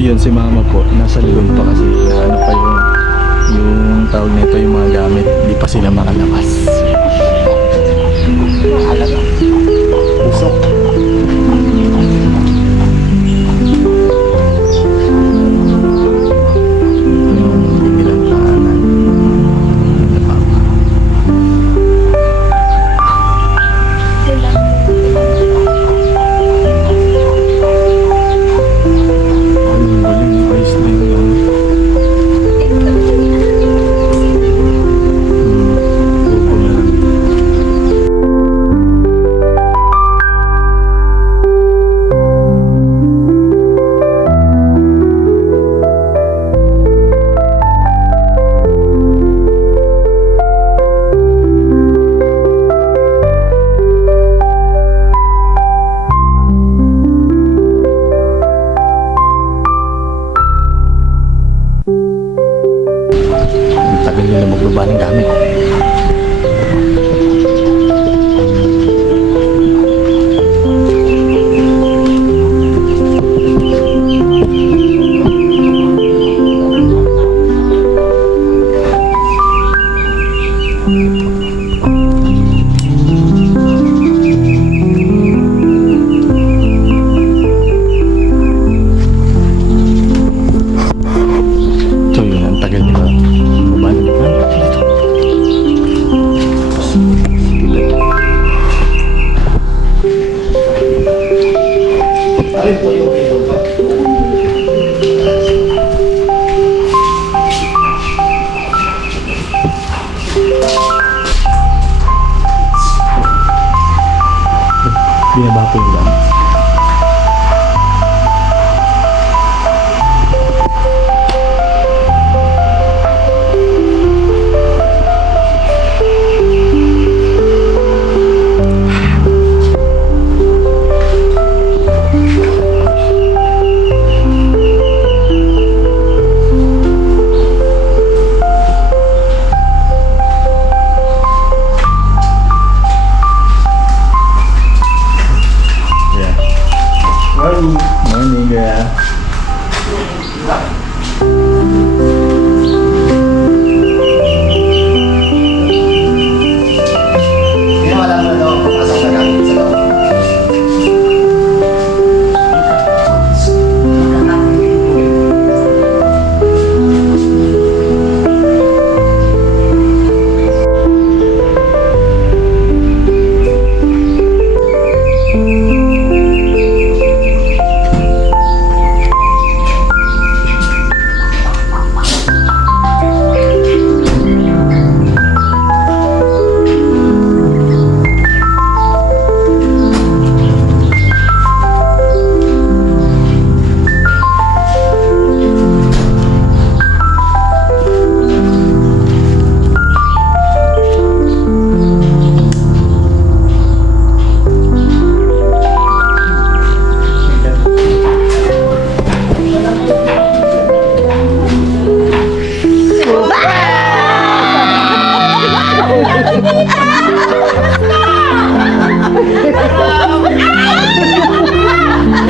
yun si mama po, nasa likod pa kasi ano pa yung tawag nito, yung mga gamit, hindi pa sila makalabas. Pusok. Yung binilang tahanan. Ito pa. Ang galing, ayos na yun. Tubo na lang. Ang tagal nila magbaba ng gamit. So yun, ang tagal nila magbaba ng gamit. Alin po yung ilog ba? Binaba po yung gamit. Yeah. Morning. Morning, yeah. Hindi mo alam na daw, pasok na gamit sa loob.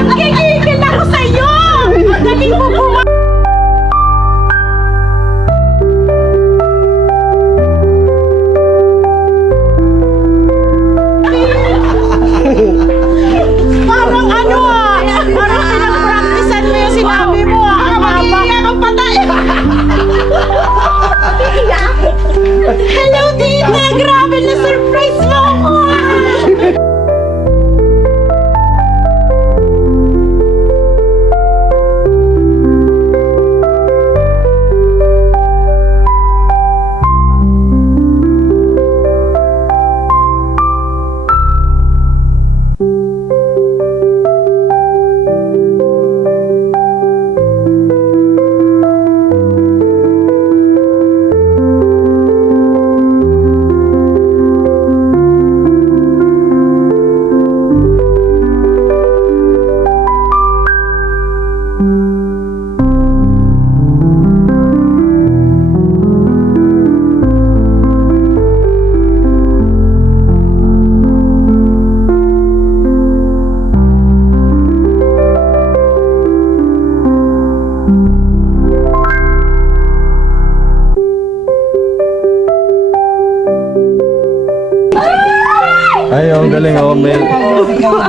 Nagigigil ako sa'yo! Magaling mo buma... Parang ano parang pinag-practicean mo yung sinabi mo Mag-iiyak ang patay! Hello, tita! Grabe na surprise mo ako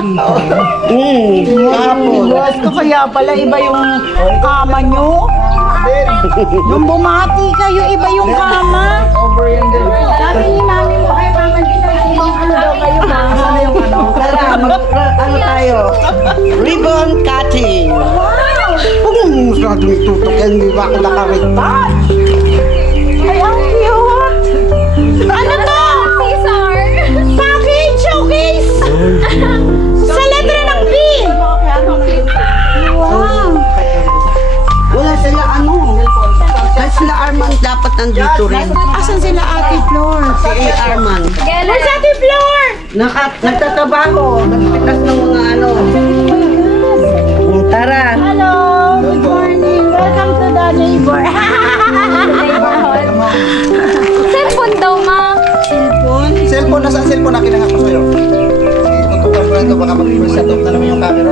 Kahapon. Yes, ko kaya pala iba yung kama nyo. Nung bumati kayo, iba yung kama. Sabi ni mami mo, ay mama, hindi na ibang ano daw kayo, mama. Tara, ano tayo? Ribbon cutting. Huwag mo masyadong itutok yan, hindi ba ako nakaregbat? Ay, ang cute. Ano to? Caesar! Package showcase. Sa letra ng P. Wow. Wala sila ano. Kahit sila Arman dapat nandito rin. Asan sila Ate Flor? Si Arman. Where's Ate Flor? Nagtatrabaho. Nagpitas ng mga ano. Tara. Hello. Good morning. Welcome to the neighbor. Cellphone daw, ma. Cellphone, nasaan cellphone na kinangak ko sa'yo? Tutukan ko na ito, baka mag-reset off na naman yung camera.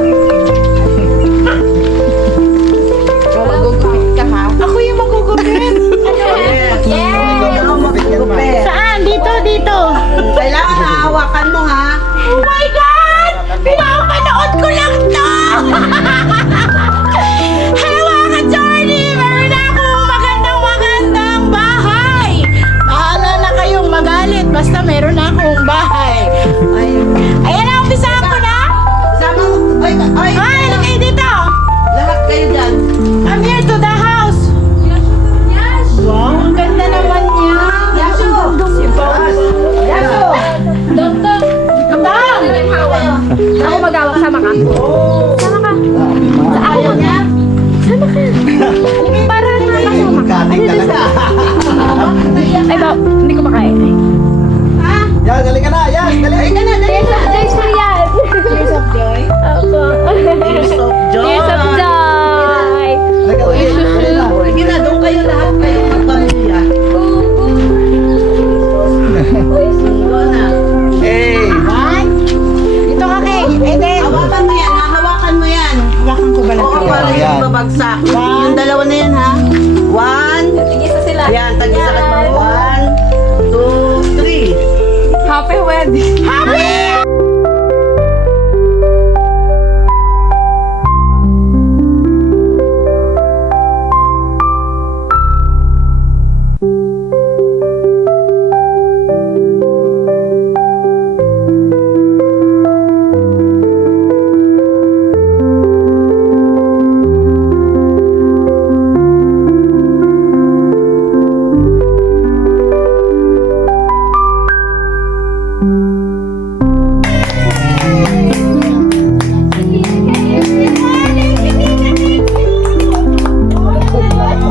Ako yung magugupit. Ikaw magpapit yan, ma. Saan? Dito, dito. Kailangan nahawakan mo ha. Oh my God! Pinapanood ko lang to! Hello mga Johnny! Meron akong magandang bahay! Bahala na kayong magalit basta meron akong bahay. Ayan na, umpisahan ko na! Sama mo. Ay, Ay, ano kayo dito? lahat kayo dyan. I'm here to the house. Yes! Wow, ang ganda naman niya. Yaso. Yaso! Doktor! Kamdang! Ako mag-awak, sama ka. Sama ka. Ayaw niya? Sama ka. Para nakakasama ka. Kating talaga. Ay ba, hindi ko makain. Yan, dali ka na, yan, dali. Days for yan. Tears of joy. Ako. Tears of joy. Tears of joy. Sige na, doon kayo lahat kayo magpamilya. Doon na. Hey. One. Dito ka kay. And then, Hawakan mo yan, ha? Hawakan mo yan. hawakan ko ba lang Oo, ito? para yung babagsak. Yung dalawa na yan, ha? 1. Tigisa sila. Yan, tag-isa ka mo. 1, 2, 3. Happy wedding. Happy!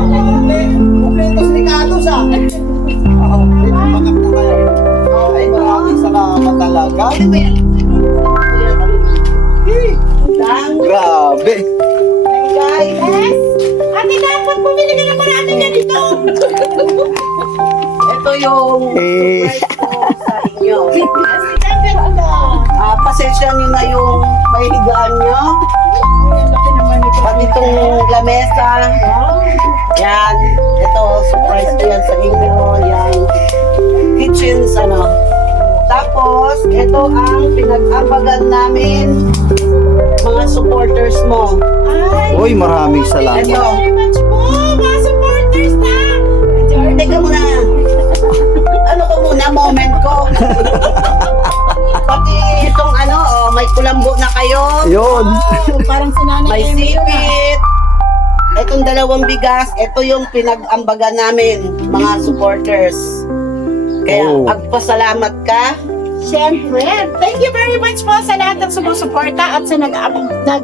Kompleto si Ricardo sa. Oo, dito makapto kayo. Ay, maraming salamat talaga. Grabe. Yes! Ate, dapat bumili ka ng marami ganito. Ito yung surprise ko sa inyo. Yes, ang ganda. Pasensya nyo na yung may higaan nyo. Ang laki naman ito. Pati itong lamesa. Yan. Ito, surprise ko yan sa inyo. Yan. Kitchens, ano. Tapos, ito ang pinag-ambagan namin mga supporters mo. Ay, Uy, maraming salamat. thank you very much po, mga supporters na. Teka muna. Ano ko muna, moment ko. Pati itong ano, oh, may kulambo na kayo. Yun. Oh, parang sinanay May Emily yun, ah. sipit. Itong 2 bigas, ito yung pinag-ambagan namin, mga supporters. Kaya Oh. pagpasalamat ka. Siyempre, thank you very much po sa lahat ng sumusuporta at sa nag-ambag-ambag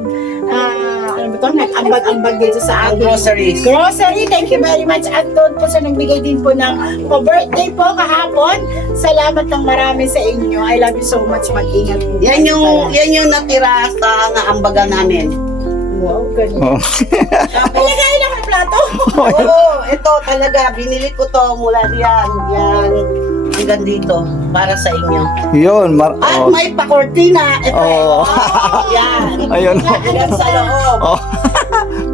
dito sa Ang ating groceries. grocery. Thank you very much. At doon po sa nagbigay din po ng pa-birthday po kahapon. Salamat ng marami sa inyo. I love you so much. Mag-ingat po. Yan yung natira sa naambagan namin. Wow, ganun. Oh. Tapos, Pinagain lang ang plato. oo, ito talaga, binili ko to mula diyan. Yan, hanggang dito, para sa inyo. Yun, At may pakortina. Ito, Oh. yan. Ayun. Hanggang sa loob. Oh.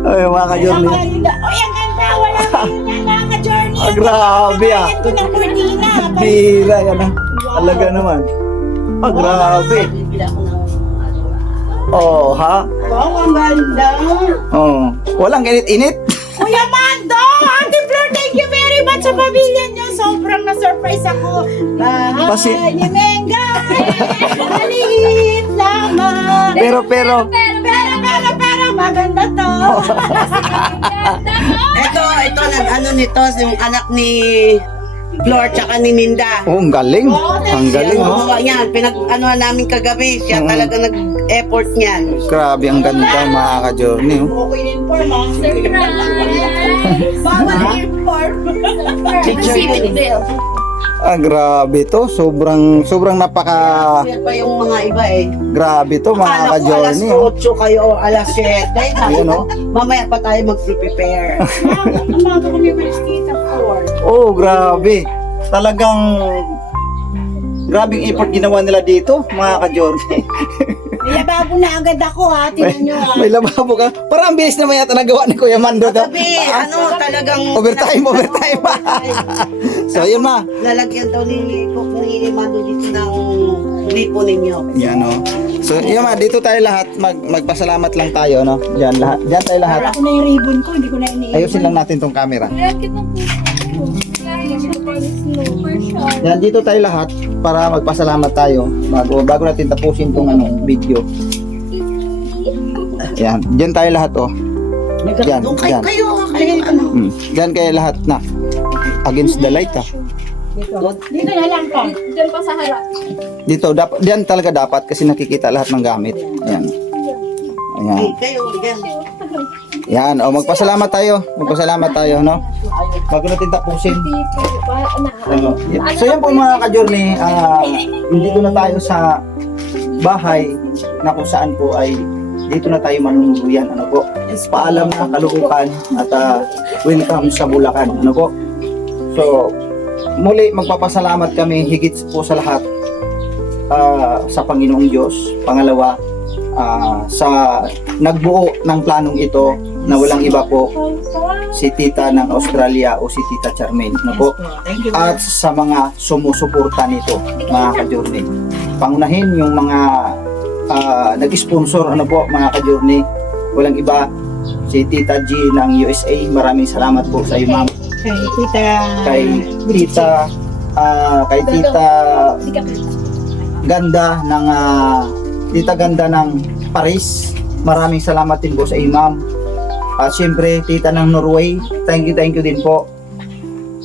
Ay, mga ka-journey. Oy, ang ganda. Wala kayo na naka-journey. Ah, grabe, ah. Ito ng cortina. Bira yan ah. Talaga naman. Ah, grabe. Bibili ako ng ano. Oh, ha? Wow, ang ganda. Oh. Walang init-init. Kuya Mando, Ate Flor, thank you very much sa pamilya niyo. Sobrang na-surprise ako. Bahay Pasi- ni Mengay, maliit lamang. Pero, Pero, maganda to. Ito, nag-ano nito, yung anak ni Flor tsaka ni Minda. oh, ang galing. Ang galing, oh. Oo, yan, pinag-anuhan namin kagabi. Siya talaga nag-effort niyan. Grabe, ang ganda mga ka-journey, oh. Okay din for ma. Bawal inform. Pacific Bill. Ah, grabe to. Sobrang napaka Yan pa yung mga iba eh. grabe to mga Akala ko alas ka-journey, oh. 8 kayo o alas 7. Ayan, oh. Mamaya pa tayo mag-prepare. Umaga kami with Tita Flor. Oh, grabe. Talagang grabing effort ginawa nila dito, mga ka-journey. May lababo na agad ako ha. Tingnan nyo ha. May lababo ka. Parang ang bilis naman yata nagawa ni Kuya Mando to. Gabi, talagang... Overtime. So, yun ma. Lalagyan daw ni Mando dito ng lipo ninyo. Yan, oh. So, yun ma, dito tayo lahat. Magpasalamat lang tayo, no? Diyan lahat. Diyan tayo lahat. Ako na yung ribbon ko, hindi ko na iniiwan. Ayusin lang natin tong camera. Kaya kitang puso. Kaya siya pa snow for sure. Yan, dito tayo lahat para magpasalamat tayo bago natin tapusin tong video. Yan, diyan tayo lahat, oh. Diyan, Doon kayo, diyan. ano. Diyan kayo lahat na against the light, ah. Dito na lang pa. Diyan pa sa harap. Dito, diyan talaga dapat kasi nakikita lahat ng gamit. Ayan. Ayan. Kayo, yan. Yan, oh, magpasalamat tayo. Magpasalamat tayo, no? Bago natin tapusin. Dito. Ano, so yan po mga ka-journey, dito na tayo sa bahay na kung saan po ay dito na tayo manunuluyan. Ano po? Paalam na Caloocan at welcome sa Bulacan. Ano po? So, muli magpapasalamat kami higit po sa lahat sa Panginoong Diyos. Pangalawa, sa nagbuo ng planong ito na walang iba po si Tita ng Australia o si Tita Charmaine. Ano po? At sa mga sumusuporta nito, mga ka-journey. Pangunahin yung mga nag-sponsor, ano po, mga ka-journey. Walang iba, si Tita G ng USA. Maraming salamat po sa iyo, ma'am. Kay Tita. Kay Tita Ganda ng Tita Ganda ng Paris. Maraming salamat din po sa iyo, ma'am. At syempre, Tita ng Norway. Thank you din po.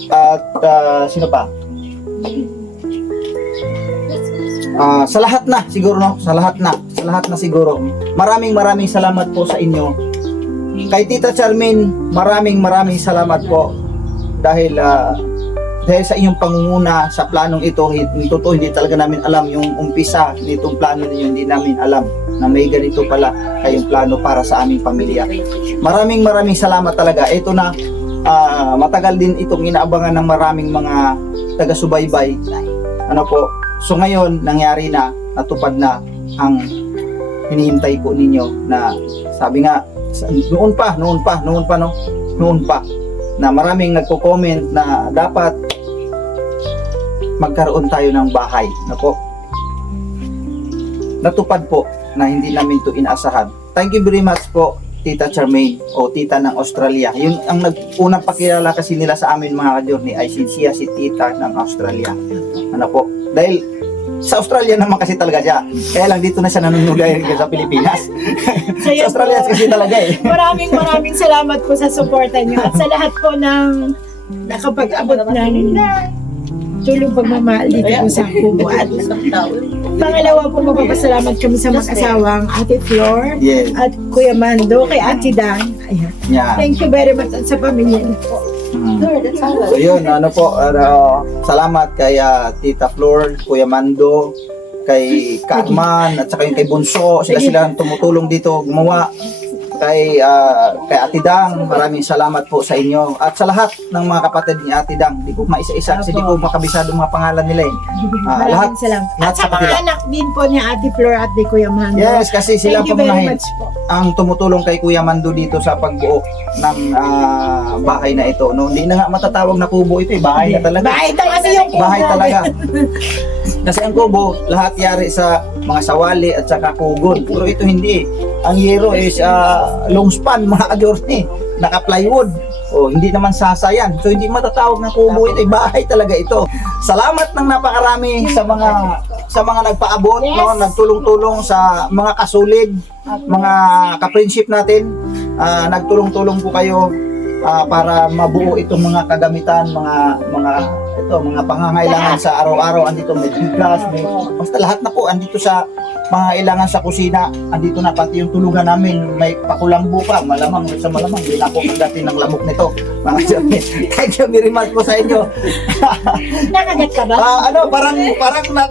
At sino pa? Sa lahat na siguro, no? Sa lahat na siguro. Maraming salamat po sa inyo. Kay Tita Charmaine, maraming salamat po dahil sa inyong pangunguna sa planong ito. Hindi talaga namin alam yung umpisa nitong plano ninyo. Hindi namin alam na may ganito pala kayong plano para sa aming pamilya. Maraming salamat talaga. Ito na matagal din itong inaabangan ng maraming mga taga-subaybay. Ano po? So ngayon, nangyari na, natupad na ang hinihintay po ninyo na sabi nga, noon pa, na maraming nagko-comment na dapat magkaroon tayo ng bahay. Na po, natupad po na hindi namin to inaasahan. Thank you very much po, Tita Charmaine o Tita ng Australia. Yun ang unang pakilala kasi nila sa amin mga ka-journey ay si Tita ng Australia. Ano po? Dahil sa Australia naman kasi talaga siya. Kaya lang dito na siya nanunulay sa Pilipinas. Sa Australia kasi talaga eh. Maraming salamat po sa suporta niyo at sa lahat po ng nakapag-abot ng tulong pagmamahal dito po sa Kubo. At pangalawa po, magpapasalamat kami sa mag-asawang Ate Flor at Kuya Mando, kay Ate Dan. Ayan. Yeah. Thank you very much at sa pamilya niyo po. So yun, ano po, salamat kay Tita Flor, Kuya Mando, kay Carman, at saka yung kay Bunso. Sila tumutulong dito gumawa. Kay Ate Dang, maraming salamat po sa inyo. At sa lahat ng mga kapatid ni Ate Dang, di ko maisa-isa kasi di ko makabisado mga pangalan nila eh. Lahat, Maraming salamat. lahat At sa sa mga kanila. anak din po ni Ate Flor at ni Kuya Mando. Yes, kasi sila Thank you very pangunahin much po. ang tumutulong kay Kuya Mando dito sa pagbuo ng bahay na ito. No, hindi na nga matatawag na kubo ito, eh. Bahay na talaga. Bahay ito kasi yung kubo. Bahay talaga. Kasi ang kubo, lahat yari sa mga sawali at saka kugon. Pero ito hindi. Ang yero is long span mga ka-journey, naka-plywood. Oh, hindi naman sasayan. So hindi matatawag na kubo ito, bahay talaga ito. Salamat ng napakarami sa mga nagpaabot, no, nagtulong-tulong sa mga kasulid, mga ka-friendship natin. Nagtulong-tulong po kayo para mabuo itong mga kagamitan, mga pangangailangan sa araw-araw. Andito may bigas, basta lahat na po andito sa mga kailangan sa kusina. Andito na pati yung tulugan namin, may pakulambo pa, malamang hindi na ako dati ng lamok nito. Mga Johnny, thank you very much po sa inyo. Nakagat ka ba? Parang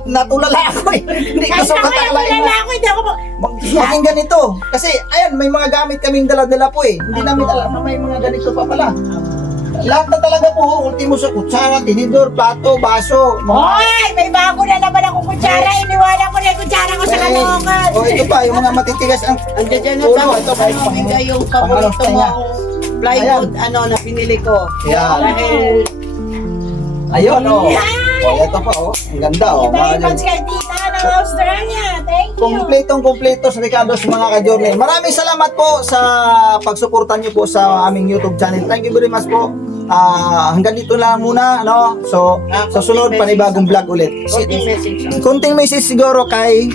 natulala ako eh. Hindi ko sa katalain na. Hindi ako Maging ganito. Kasi, ayan, may mga gamit kaming dala-dala po eh. Hindi namin alam na may mga ganito pa pala. Lahat na talaga po, ultimo sa kutsara, tinidor, plato, baso. Hoy! May bago na naman akong kutsara. Iniwala ko na yung kutsara ko sa kalungan. Ito pa, yung mga matitigas ang Andiyan dyan na ulo. tama. Ito pa, Ito yung pang-ano paborito niya. mong plywood, na pinili ko. Yan. Dahil, Ayun, oh. Ito pa, oh. Ang ganda, oh. Very Mga much kay tita ng Australia. Thank you. Kompletong-kompleto sa Ricardo's mga ka-journey. Maraming salamat po sa pagsuportan niyo po sa aming YouTube channel. Thank you very much po. Hanggang dito lang muna, no? So, sa sunod, panibagong vlog ulit. konting message. Kunting message siguro kay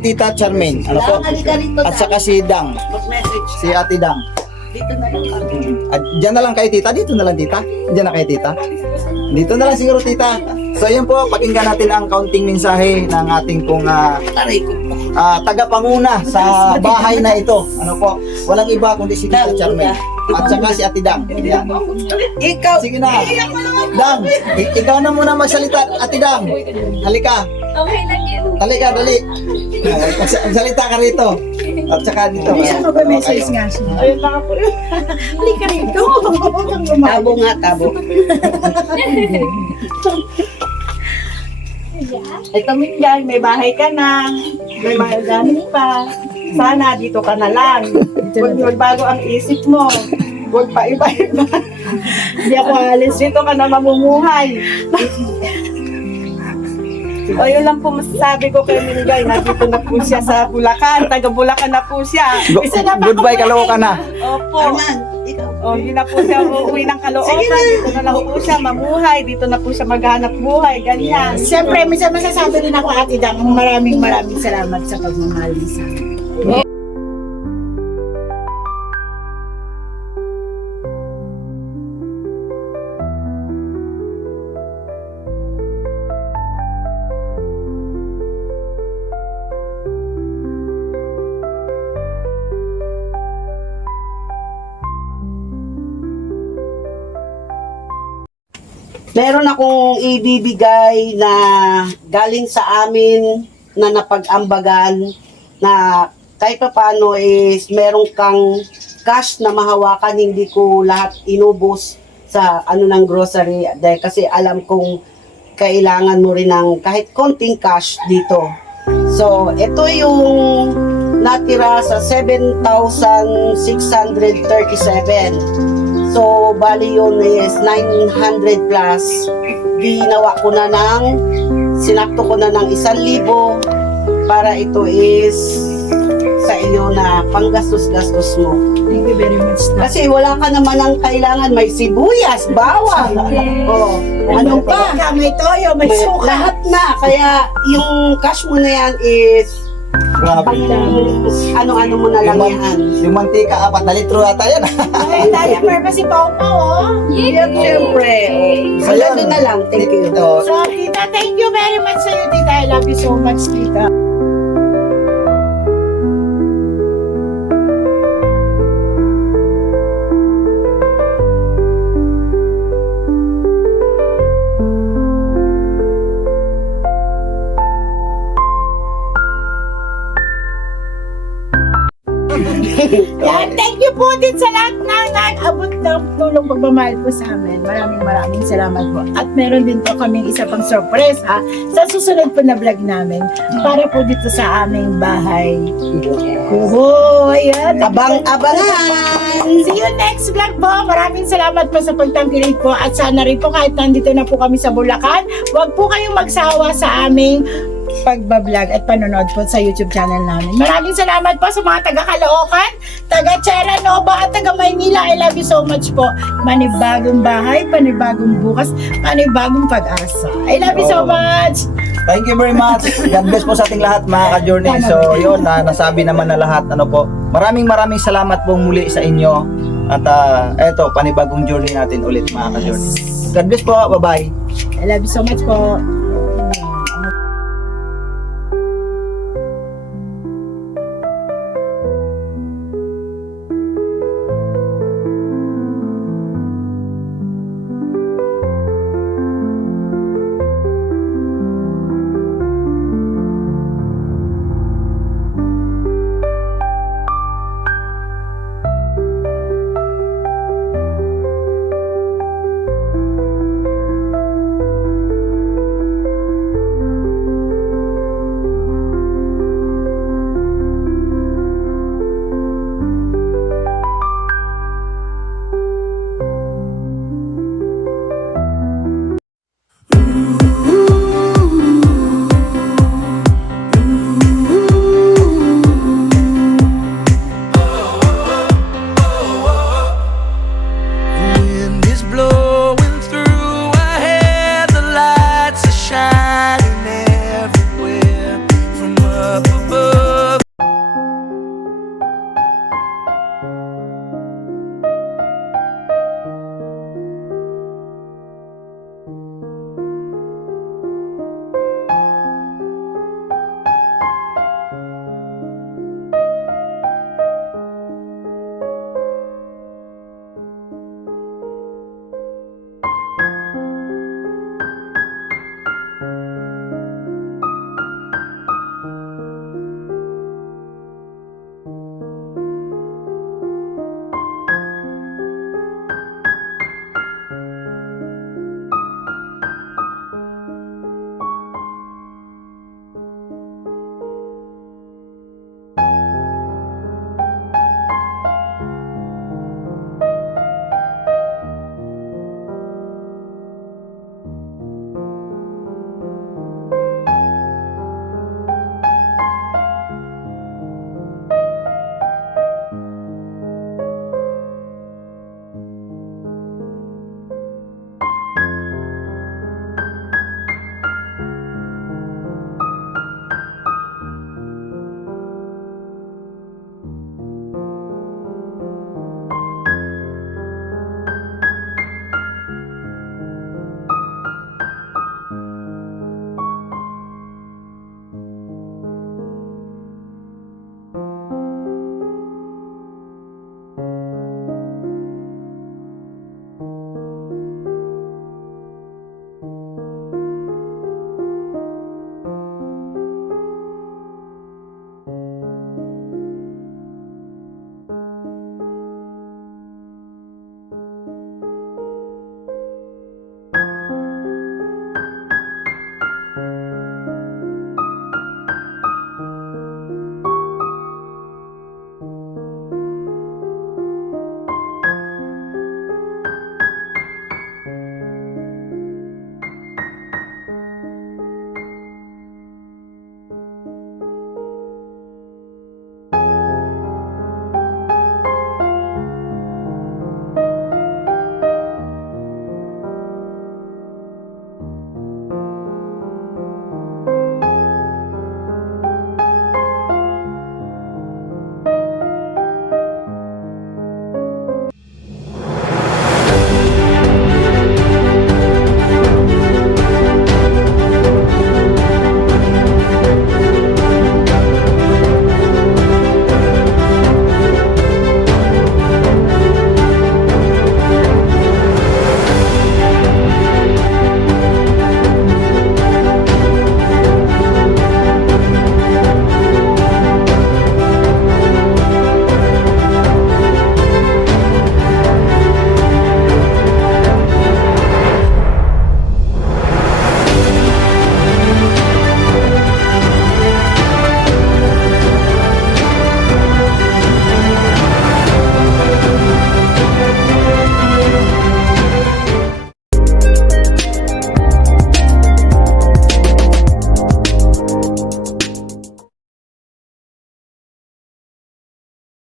Tita Charmaine. Ano po? Halika rito At saka si Dang, mag-message. si Ate Dang. Dito na lang kami. Diyan na lang kay Tita, dito na lang Tita. Diyan na kay Tita. Dito na lang siguro Tita. So yun po, pakinggan natin ang kaunting mensahe ng ating pong Aray ko. tagapanguna sa bahay na ito. Ano po? Walang iba kundi si Tita Charmaine. At saka si Ate Dang. Yan. Ikaw. Sige na. Dang, ikaw na muna magsalita, Ate Dang. Halika. Okay lang yun. Halika, dali. Magsalita ka rito. At saka dito. Bisa mo ba message nga siya? Ayun lang ako. Halika rito. Tabo nga, tabo. Ito Minday, may bahay ka na. May mga gamit pa. Sana dito ka na lang. Huwag magbago ang isip mo. Huwag pa iba-iba. Hindi ako alis. Dito ka na mamumuhay. O yun lang po masasabi ko kay Minday. Nandito na po siya sa Bulacan. Taga Bulacan na po siya. Isa na pa Goodbye, Caloocan na. Opo. Arman, ikaw. O, hindi na po siya uuwi ng Caloocan. Dito na lang po siya mamuhay. Dito na po siya maghanap buhay. Ganyan. Siyempre, minsan masasabi din ako, Ate Dang, maraming salamat sa pagmamahal niyo sa amin. Meron akong ibibigay na galing sa amin na napag-ambagan na kahit pa paano is meron kang cash na mahawakan, hindi ko lahat inubos sa ng grocery dahil kasi alam kong kailangan mo rin ng kahit konting cash dito. So, ito yung natira sa 7,637. So, bali yun is 900 plus. Ginawa ko na sinakto ko na ng 1,000 para ito is sa iyo na panggastos-gastos mo. Thank you very much. Kasi wala ka naman ang kailangan. May sibuyas, bawang. Oh, ano pa? May toyo, may suka. Lahat na. Kaya yung cash mo na yan is Grabe. ano-ano mo na lang yan. Yung mantika, 4 na litro ata yan. Ay, tayo, purpose si Pao Pao, oh. Yan, syempre. So, Ayan. na lang. Thank you. Ito, So, tita, thank you very much sa'yo, tita. I love you so much, tita. Yan, thank you po din sa lahat na nag-abot ng tulong pagmamahal po sa amin. Maraming salamat po. At meron din po kaming isa pang surprise sa susunod po na vlog namin para po dito sa aming bahay. Kuho, ayan. Abang-abangan! See you next vlog po. Maraming salamat po sa pagtangkilik po at sana rin po kahit nandito na po kami sa Bulacan, huwag po kayong magsawa sa aming pagbablog at panonood po sa YouTube channel namin. Maraming salamat po sa mga taga Caloocan, taga Sierra Nova at taga Maynila. I love you so much po. Panibagong bahay, panibagong bukas, panibagong pag-asa. I love you so much. Thank you very much. God bless po sa ating lahat mga ka-journey. So yun, nasabi naman na lahat. Ano po. Maraming salamat po muli sa inyo. At eto, panibagong journey natin ulit mga ka-journey. God bless po. Bye-bye. I love you so much po.